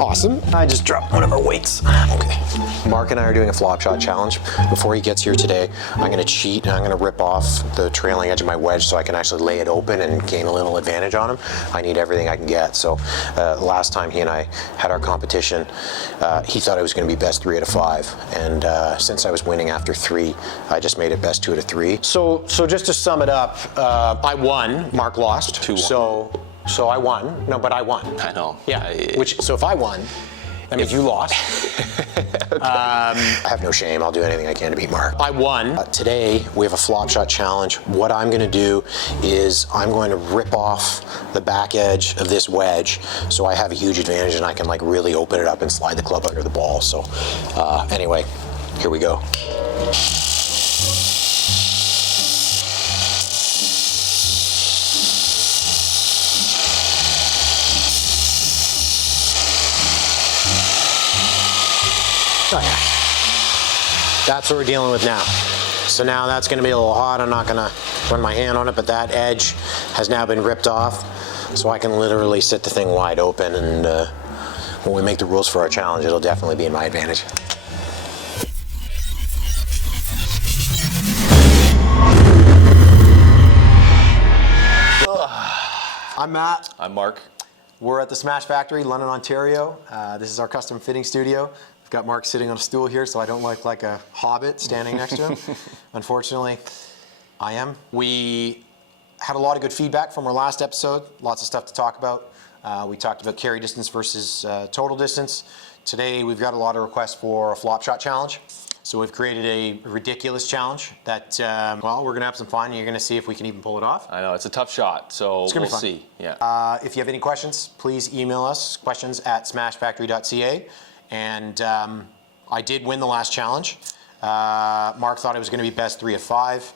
Awesome. I just dropped one of our weights. Okay. Mark and I are doing a flop shot challenge. Before he gets here today, I'm going to cheat and I'm going to rip off the trailing edge of my wedge so I can actually lay it open and gain a little advantage on him. I need everything I can get. So last time he and I had our competition, he thought it was going to be best 3 out of 5. And since I was winning after 3, I just made it best 2 out of 3. So just to sum it up, I won, Mark lost. 2-1. So I won. No, but I won. I know. Yeah. So if I won, that means you lost. I have no shame. I'll do anything I can to beat Mark. I won. Today we have a flop shot challenge. What I'm going to do is I'm going to rip off the back edge of this wedge so I have a huge advantage and I can like really open it up and slide the club under the ball. So anyway, here we go. Oh yeah, that's what we're dealing with now. So now that's going to be a little hot. I'm not going to run my hand on it, but that edge has now been ripped off, so I can literally sit the thing wide open, and when we make the rules for our challenge, it'll definitely be in my advantage. I'm Matt. I'm Mark. We're at the Smash Factory, London, Ontario. This is our custom fitting studio. I've got Mark sitting on a stool here, so I don't look like a hobbit standing next to him. Unfortunately, I am. We had a lot of good feedback from our last episode. Lots of stuff to talk about. We talked about carry distance versus total distance. Today, we've got a lot of requests for a flop shot challenge. So we've created a ridiculous challenge that, well, we're gonna have some fun and you're gonna see if we can even pull it off. I know, it's a tough shot, so we'll see. Yeah. If you have any questions, please email us, questions@smashfactory.ca. And I did win the last challenge. Mark thought it was gonna be best 3 of 5.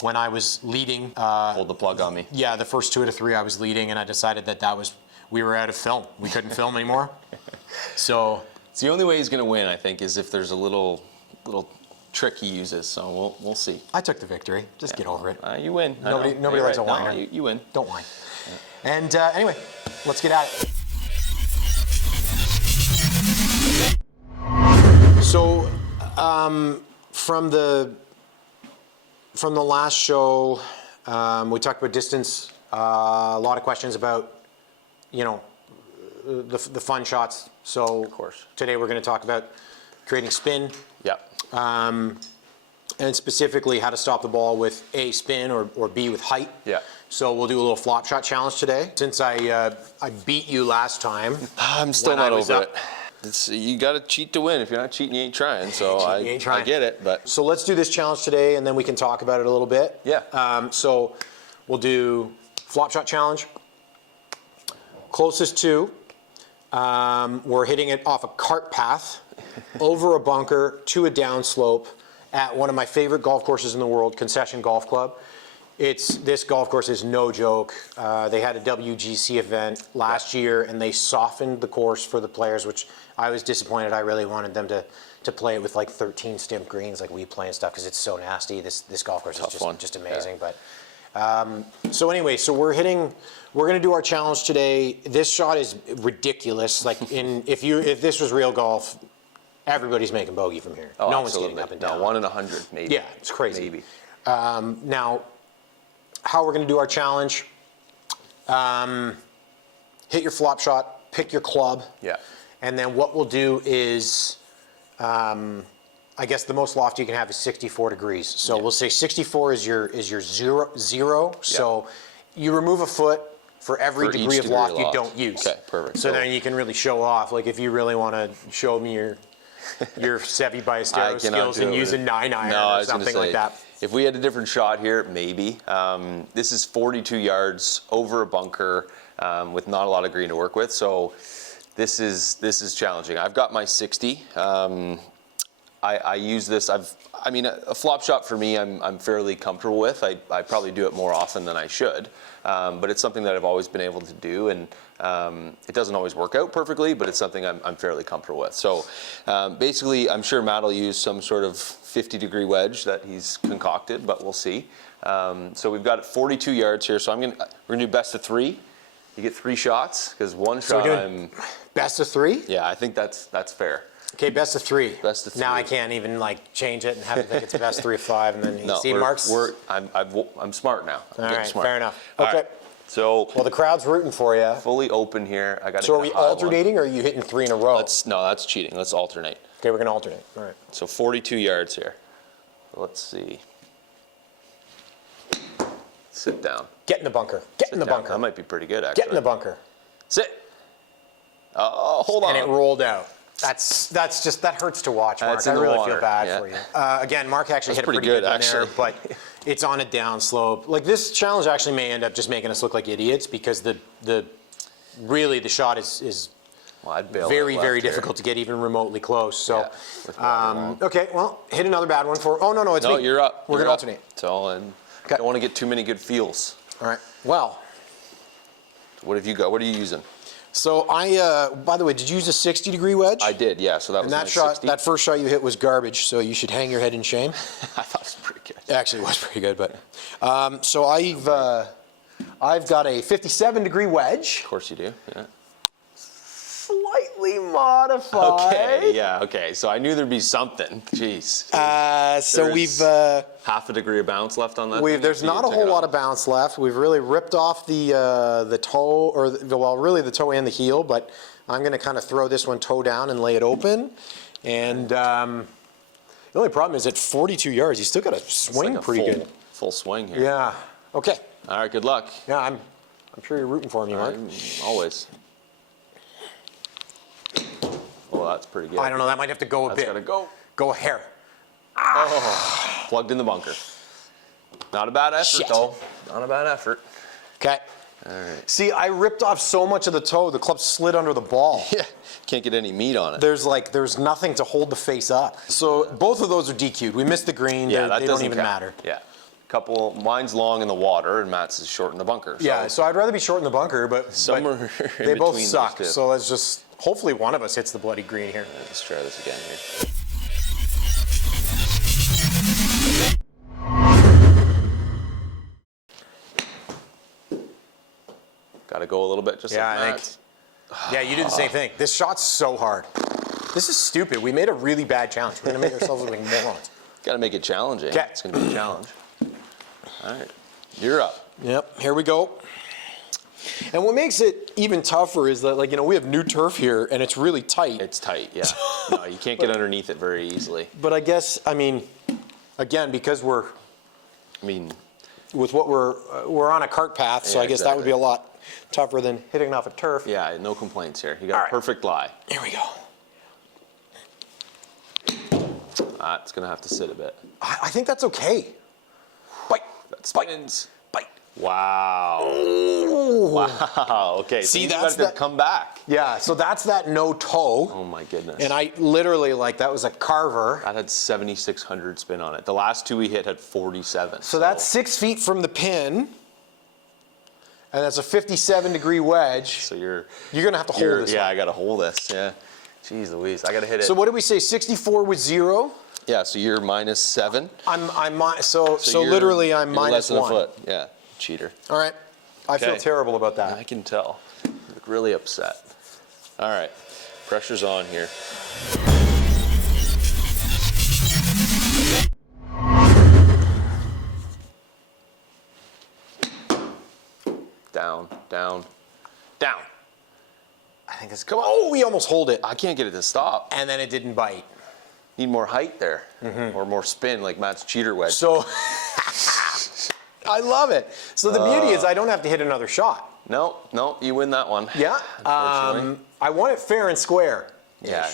When I was leading. Hold the plug on me. Yeah, the first 2 out of 3 I was leading, and I decided that we were out of film. We couldn't film anymore. So. It's the only way he's gonna win, I think, is if there's a little trick he uses, so we'll see. I took the victory. Just get over it. You win. Nobody likes a whiner. No, you win. Don't whine. Yeah. And anyway, let's get at it. So from the last show, we talked about distance. A lot of questions about, the fun shots. So of course. Today we're going to talk about creating spin. Yeah. And specifically how to stop the ball with A, spin, or B, with height. Yeah. So we'll do a little flop shot challenge today. Since I beat you last time. I'm still not over it. You got to cheat to win. If you're not cheating, you ain't trying. So I get it. But so let's do this challenge today, and then we can talk about it a little bit. Yeah. So we'll do flop shot challenge. Closest to, we're hitting it off a cart path, over a bunker, to a downslope, at one of my favorite golf courses in the world, Concession Golf Club. This golf course is no joke. They had a WGC event last year, and they softened the course for the players, which I was disappointed. I really wanted them to play it with like 13 stimp greens like we play and stuff, because it's so nasty. This golf course is just amazing. Yeah. But so anyway, so we're gonna do our challenge today. This shot is ridiculous. Like if this was real golf, everybody's making bogey from here. Oh, no absolutely. one's getting up and down. No, 1 in 100, maybe. Yeah, it's crazy. Maybe. Now, how we're going to do our challenge, hit your flop shot, pick your club. Yeah. And then what we'll do is, I guess the most loft you can have is 64 degrees. So we'll say 64 is your zero. Yeah. So you remove a foot for every degree of loft you don't use. Okay, perfect. So then you can really show off. Like if you really want to show me your Seve Ballesteros skills and use a 9-iron or something like that. If we had a different shot here, maybe. This is 42 yards over a bunker with not a lot of green to work with, so this is challenging. I've got my 60. I use this. I mean, a flop shot for me, I'm fairly comfortable with. I probably do it more often than I should, but it's something that I've always been able to do, and it doesn't always work out perfectly, but it's something I'm fairly comfortable with. So basically, I'm sure Matt will use some sort of 50-degree wedge that he's concocted, but we'll see. So we've got 42 yards here, so we're gonna do best of 3. You get 3 shots because one So shot we're doing best of 3? Yeah, I think that's fair. Okay, best of 3. Best of 3. Now I can't even like change it and have it think it's best 3 of 5, and then No, see Mark's. I'm smart now. I'm All getting right, smart. fair enough. All Okay. right, so Well, the crowd's rooting for you. fully open here. I got. So are we alternating, or are you hitting 3 in a row? No, that's cheating. Let's alternate. Okay, we're gonna alternate. All right. So 42 yards here. Let's see. Sit down. Get in the bunker. Get in the Sit down. bunker. That might be pretty good, actually. Get in the bunker. Sit. Oh, hold on. And it rolled out. That hurts to watch, Mark. It's in I the really water, feel bad yeah. for you. Again, Mark actually That's hit a pretty pretty good, one there, actually. but it's on a down slope. Like, this challenge actually may end up just making us look like idiots, because the shot is Well, I'd bail very, left very here. difficult to get even remotely close. So, Yeah, with water along. okay, well, hit another bad one for. Oh no, it's No, me. you're up. We're You're gonna up. alternate. So, and Okay. don't want to get too many good feels. All right. Well, What have you got? What are you using? so by the way, did you use a 60-degree wedge? I did, yeah. So that was And that my shot, 60. that first shot you hit was garbage. So you should hang your head in shame. I thought it was pretty good. Actually, it was pretty good, but so I've got a 57-degree wedge, Of course you do. Yeah. slightly modified. Okay. Yeah. Okay. So I knew there'd be something. Jeez. So There's we've half a degree of bounce left on that. thing there's after you not a took whole it lot off. of bounce left. We've really ripped off the toe, really the toe and the heel, but I'm going to kind of throw this one toe down and lay it open. And the only problem is at 42 yards, you still got to It's swing like a pretty full, good. Full swing here. Yeah. Okay. All right. Good luck. Yeah, I'm sure you're rooting for me, Mark. Always. Well, that's pretty good. I don't know. That might have to go a That's bit. gotta go. Go a hair. Plugged in the bunker. Not a bad effort, Shit. though. Not a bad effort. Okay. All right. See, I ripped off so much of the toe, the club slid under the ball. Yeah. Can't get any meat on it. There's nothing to hold the face up. So both of those are DQ'd. We missed the green. Yeah, that they don't doesn't even count. matter. Yeah. Mine's long in the water, and Matt's is short in the bunker. Yeah, so I'd rather be short in the bunker, but Somewhere in they both between suck. those two. So let's just hopefully one of us hits the bloody green here. Let's try this again here. Got to go a little bit, just Yeah, like I think. Matt's. Yeah, you did the same thing. This shot's so hard. This is stupid. We made a really bad challenge. We're gonna make ourselves look like morons. Got to make it challenging. Okay. It's going to be a challenge. All right. You're up. Yep, here we go. And what makes it even tougher is that, like, we have new turf here, and it's really tight. It's tight, yeah. No, you can't get underneath it very easily. But I guess, again, because we're I mean, with what we're on a cart path, so Yeah, I guess that would be exactly. a lot tougher than hitting off a turf. yeah, no complaints here. You got All a right. perfect lie. Here we go. It's going to have to sit a bit. I think that's okay. Bite. That spins. Bite. Wow. Ooh. Wow. Okay, so See, you that's got to that- come back. Yeah, so that's that no toe. Oh my goodness. And I literally, that was a carver. That had 7,600 spin on it. The last two we hit had 47. So that's 6 feet from the pin. And that's a 57-degree wedge. So you're You're going to have to hold this Yeah, one. I got to hold this. Yeah. Jeez Louise, I got to hit it. So what did we say, 64 with 0? Yeah, so you're -7. So you're- literally I'm you're less minus than a 1. foot. Yeah, cheater. All right. I feel Okay. terrible about that. I can tell. You look really upset. All right, pressure's on here. Down, down, down. I think it's, come on. Oh, we almost hold it. I can't get it to stop. And then it didn't bite. Need more height there, or more spin like Matt's cheater wedge. So, I love it. So the beauty is I don't have to hit another shot. No, you win that one. Yeah. Unfortunately. I want it fair and square. Yeah,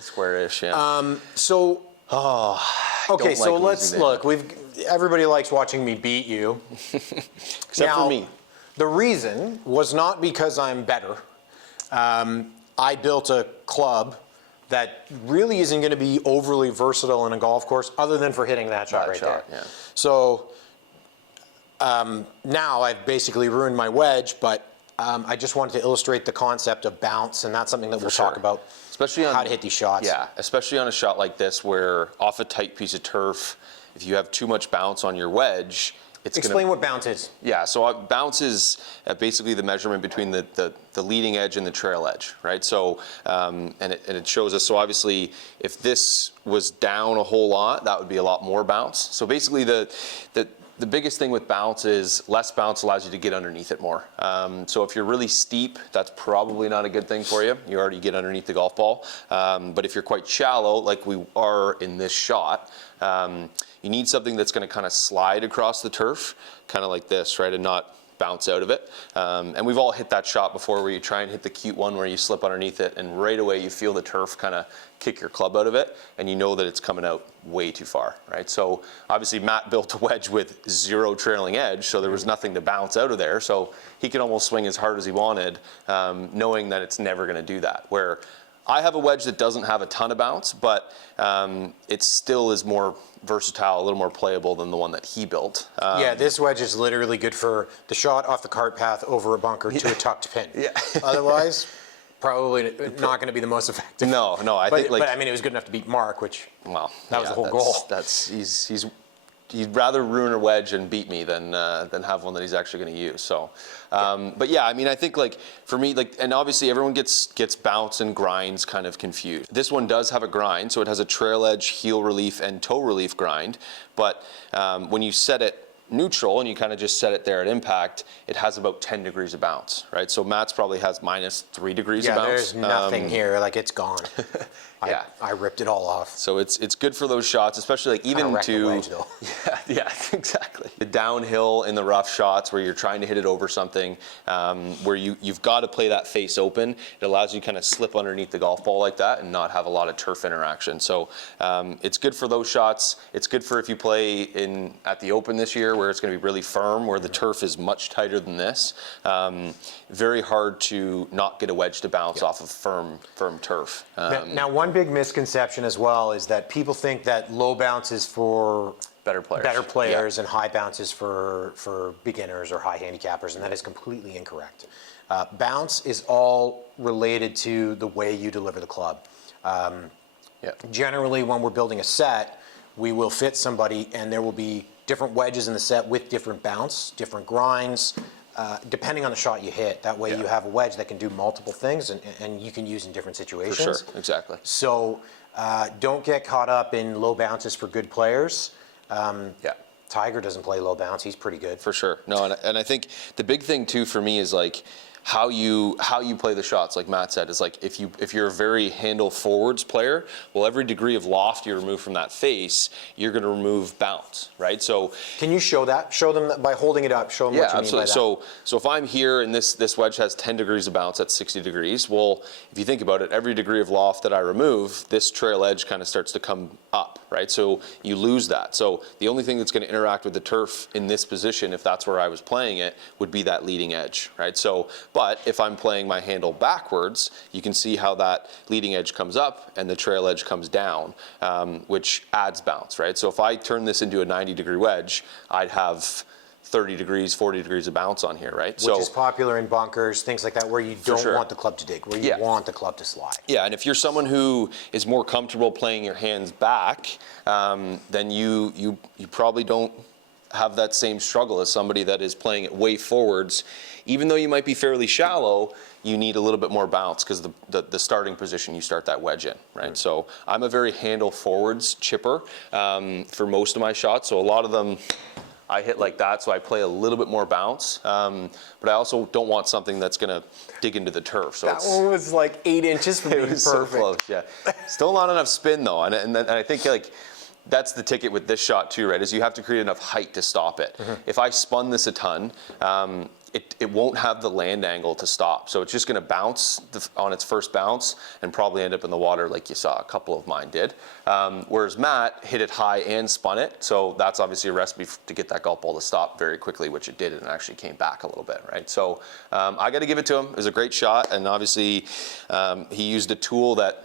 square-ish, yeah. So, okay, don't so like let's losing look. Everybody likes watching me beat you. Except for me. The reason was not because I'm better. I built a club that really isn't going to be overly versatile in a golf course, other than for hitting that shot right there. Yeah. So now I've basically ruined my wedge, but I just wanted to illustrate the concept of bounce, and that's something that we'll talk about. Especially on how to hit these shots. Yeah, especially on a shot like this where off a tight piece of turf, if you have too much bounce on your wedge, Explain what bounce is. Yeah, so bounce is basically the measurement between the leading edge and the trail edge, right? So, and it shows us, so obviously, if this was down a whole lot, that would be a lot more bounce. So basically the biggest thing with bounce is less bounce allows you to get underneath it more. So if you're really steep, that's probably not a good thing for you. You already get underneath the golf ball. But if you're quite shallow, like we are in this shot, you need something that's going to kind of slide across the turf, kind of like this, right, and not bounce out of it. And we've all hit that shot before where you try and hit the cute one where you slip underneath it and right away you feel the turf kind of kick your club out of it and you know that it's coming out way too far, right? So obviously Matt built a wedge with 0 trailing edge, so there was nothing to bounce out of there. So he could almost swing as hard as he wanted, knowing that it's never going to do that. Where I have a wedge that doesn't have a ton of bounce, but it still is more versatile, a little more playable than the one that he built. Yeah, this wedge is literally good for the shot off the cart path over a bunker to a tucked pin. Yeah. Otherwise, probably not going to be the most effective. No, I think like. But I mean, it was good enough to beat Marc, which that was the whole goal. He'd rather ruin a wedge and beat me than have one that he's actually going to use. So, but yeah, I mean, I think like for me, like, and obviously everyone gets bounce and grinds kind of confused. This one does have a grind, so it has a trail edge, heel relief, and toe relief grind. But when you set it neutral and you kind of just set it there at impact, it has about 10 degrees of bounce, right? So Matt's probably has -3 degrees of bounce. Yeah, there's nothing here, like it's gone. Yeah. I ripped it all off. So it's good for those shots, especially like even wrecked the to wedge, though. yeah, exactly. The downhill in the rough shots where you're trying to hit it over something, where you've got to play that face open. It allows you to kind of slip underneath the golf ball like that and not have a lot of turf interaction. So it's good for those shots. It's good for if you play at the Open this year where it's going to be really firm, where the turf is much tighter than this. Very hard to not get a wedge to bounce off of firm turf. Now, one big misconception as well is that people think that low bounce is for better players, and high bounce is for beginners or high handicappers, and that is completely incorrect. Bounce is all related to the way you deliver the club. Generally, when we're building a set, we will fit somebody and there will be different wedges in the set with different bounce, different grinds, depending on the shot you hit. That way you have a wedge that can do multiple things and you can use in different situations. For sure, exactly. So don't get caught up in low bounces for good players. Tiger doesn't play low bounce. He's pretty good. For sure. No, and I think the big thing too for me is like how you play the shots. Like Matt said, is like if you're a very handle forwards player, well, every degree of loft you remove from that face, you're going to remove bounce, right? So can you show that? Show them that by holding it up. Show them what you mean by that. So if I'm here and this wedge has 10 degrees of bounce at 60 degrees, well, if you think about it, every degree of loft that I remove, this trail edge kind of starts to come up, right? So you lose that. So the only thing that's going to interact with the turf in this position, if that's where I was playing it, would be that leading edge, right? So, but if I'm playing my handle backwards, you can see how that leading edge comes up and the trail edge comes down, which adds bounce, right? So if I turn this into a 90-degree wedge, I'd have 30 degrees, 40 degrees of bounce on here, right? Which is popular in bunkers, things like that, where you don't want the club to dig, where you want the club to slide. Yeah, and if you're someone who is more comfortable playing your hands back, then you probably don't have that same struggle as somebody that is playing it way forwards. Even though you might be fairly shallow, you need a little bit more bounce because the starting position you start that wedge in, right? So I'm a very handle forwards chipper for most of my shots. So a lot of them I hit like that, so I play a little bit more bounce. But I also don't want something that's going to dig into the turf. So that one was like 8 inches from being perfect. So close, yeah. Still not enough spin though, and I think like that's the ticket with this shot too, right? Is you have to create enough height to stop it. If I spun this a ton, it won't have the land angle to stop. So it's just going to bounce on its first bounce and probably end up in the water like you saw a couple of mine did. Whereas Matt hit it high and spun it. So that's obviously a recipe to get that golf ball to stop very quickly, which it did, and actually came back a little bit, right? So I got to give it to him. It was a great shot, and obviously he used a tool that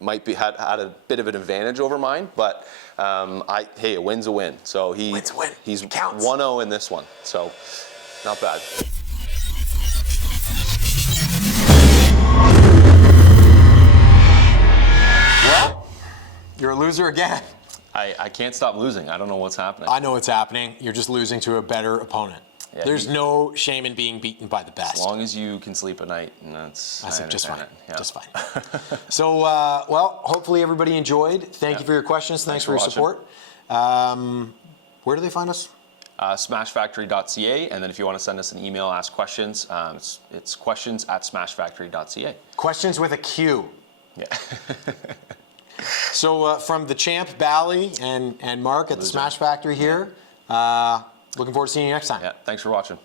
might be had a bit of an advantage over mine, but hey, a win's a win. So he's 1-0 in this one. So not bad. Well, you're a loser again. I can't stop losing. I don't know what's happening. I know what's happening. You're just losing to a better opponent. Yeah, There's no shame in being beaten by the best. As long as you can sleep at night, and I said just understand fine. it. Yeah. Just fine. So, well, hopefully everybody enjoyed. Thank you for your questions. Thanks for your watching. support. Where do they find us? Smashfactory.ca, and then if you want to send us an email, ask questions, it's questions@smashfactory.ca. Questions with a Q. Yeah. So from the champ, Bally, and Mark at the Smash Factory here, looking forward to seeing you next time. Yeah. Thanks for watching.